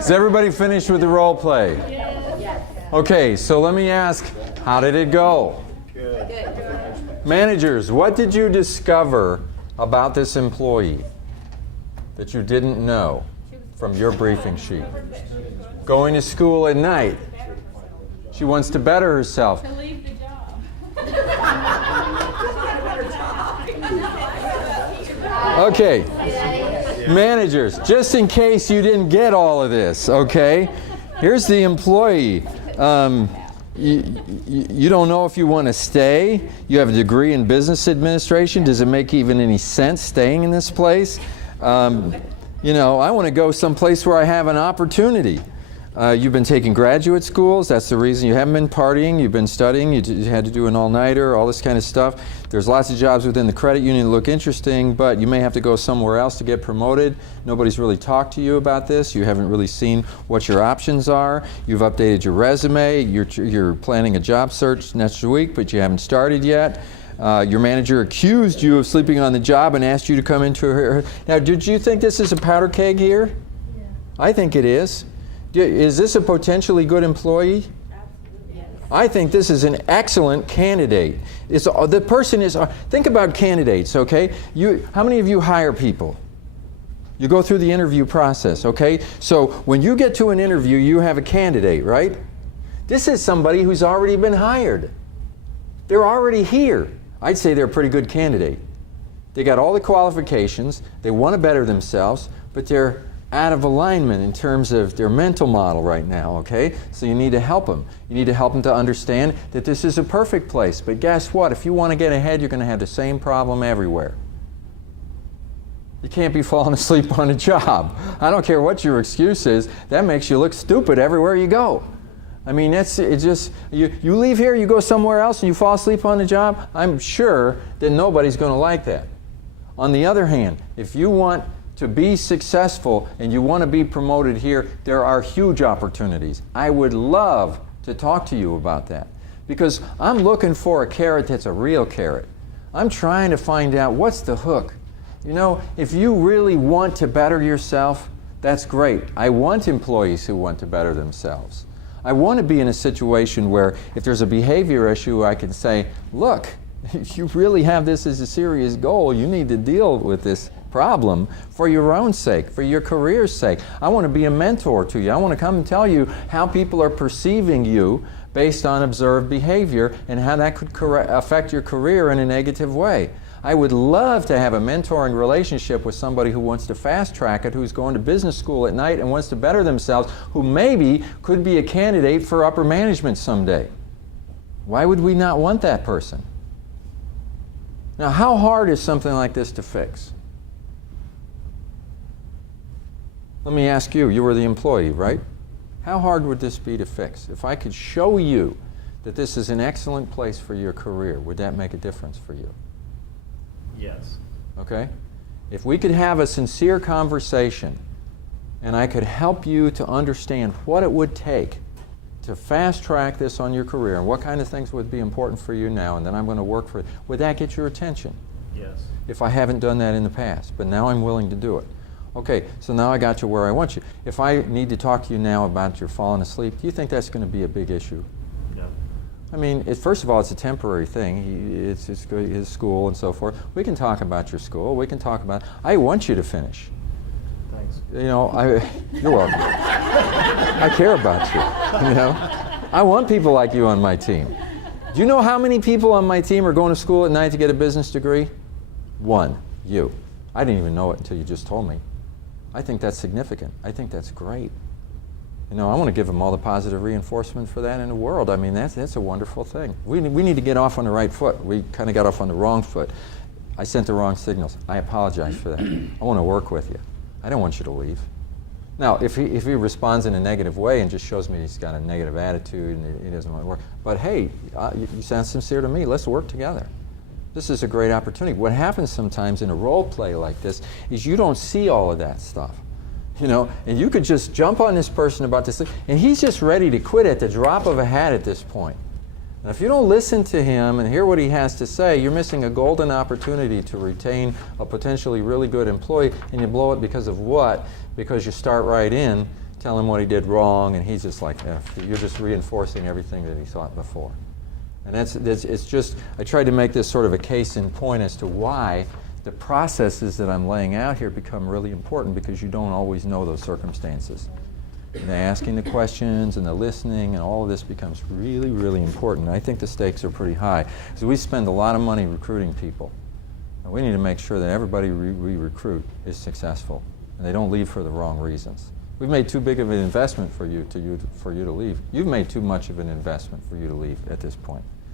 Is everybody finished with the role play? Okay, so let me ask, how did it go? Managers, what did you discover about this employee that you didn't know from your briefing sheet? Going to school at night. She wants to better herself. To leave the job. Okay, managers, just in case you didn't get all of this, okay? Here's the employee. You don't know if you want to stay. You have a degree in business administration. Does it make even any sense staying in this place? You know, I want to go someplace where I have an opportunity. You've been taking graduate schools. That's the reason you haven't been partying. You've been studying. You had to do an all-nighter, all this kind of stuff. There's lots of jobs within the credit union that look interesting, but you may have to go somewhere else to get promoted. Nobody's really talked to you about this. You haven't really seen what your options are. You've updated your resume. You're planning a job search next week, but you haven't started yet. Your manager accused you of sleeping on the job and asked you to come into her. Now, did you think this is a powder keg here? Yeah. I think it is. Is this a potentially good employee? Absolutely. Yes. I think this is an excellent candidate. The person is, think about candidates, okay? How many of you hire people? You go through the interview process, okay? So when you get to an interview, you have a candidate, right? This is somebody who's already been hired. They're already here. I'd say they're a pretty good candidate. They got all the qualifications, they want to better themselves, but they're out of alignment in terms of their mental model right now, okay? So you need to help them. You need to help them to understand that this is a perfect place. But guess what? If you want to get ahead, you're going to have the same problem everywhere. You can't be falling asleep on a job. I don't care what your excuse is. That makes you look stupid everywhere you go. I mean, it's just, you leave here, you go somewhere else, and you fall asleep on the job, I'm sure that nobody's going to like that. On the other hand, if you want to be successful and you want to be promoted here, there are huge opportunities. I would love to talk to you about that because I'm looking for a carrot that's a real carrot. I'm trying to find out what's the hook. You know, if you really want to better yourself, that's great. I want employees who want to better themselves. I want to be in a situation where if there's a behavior issue, I can say, look, you really have this as a serious goal. You need to deal with this problem for your own sake, for your career's sake. I want to be a mentor to you. I want to come and tell you how people are perceiving you based on observed behavior and how that could affect your career in a negative way. I would love to have a mentoring relationship with somebody who wants to fast track it, who's going to business school at night and wants to better themselves, who maybe could be a candidate for upper management someday. Why would we not want that person? Now, how hard is something like this to fix? Let me ask you, you were the employee, right? How hard would this be to fix? If I could show you that this is an excellent place for your career, would that make a difference for you? Yes. Okay? If we could have a sincere conversation and I could help you to understand what it would take to fast track this on your career and what kind of things would be important for you now and then I'm going to work for it, would that get your attention? Yes. If I haven't done that in the past, but now I'm willing to do it. Okay, so now I got you where I want you. If I need to talk to you now about your falling asleep, do you think that's going to be a big issue? No. I mean, first of all, it's a temporary thing. It's his school and so forth. We can talk about your school. We can talk about, I want you to finish. Thanks. You know, you're welcome. I care about you, you know. I want people like you on my team. Do you know how many people on my team are going to school at night to get a business degree? One, you. I didn't even know it until you just told me. I think that's significant. I think that's great. You know, I want to give them all the positive reinforcement for that in the world. I mean, that's a wonderful thing. We need to get off on the right foot. We kind of got off on the wrong foot. I sent the wrong signals. I apologize for that. I want to work with you. I don't want you to leave. Now, if he responds in a negative way and just shows me he's got a negative attitude and he doesn't want to work, but hey, you sound sincere to me. Let's work together. This is a great opportunity. What happens sometimes in a role play like this is you don't see all of that stuff. You know, and you could just jump on this person about this, and he's just ready to quit at the drop of a hat at this point. And if you don't listen to him and hear what he has to say, you're missing a golden opportunity to retain a potentially really good employee, and you blow it because of what? Because you start right in tell him what he did wrong, and he's just like, you're just reinforcing everything that he thought before. And it's just, I tried to make this sort of a case in point as to why the processes that I'm laying out here become really important, because you don't always know those circumstances. And the asking the questions and the listening and all of this becomes really, really important. And I think the stakes are pretty high, because we spend a lot of money recruiting people. And we need to make sure that everybody we recruit is successful, and they don't leave for the wrong reasons. We've made too big of an investment for you to leave. You've made too much of an investment for you to leave at this point.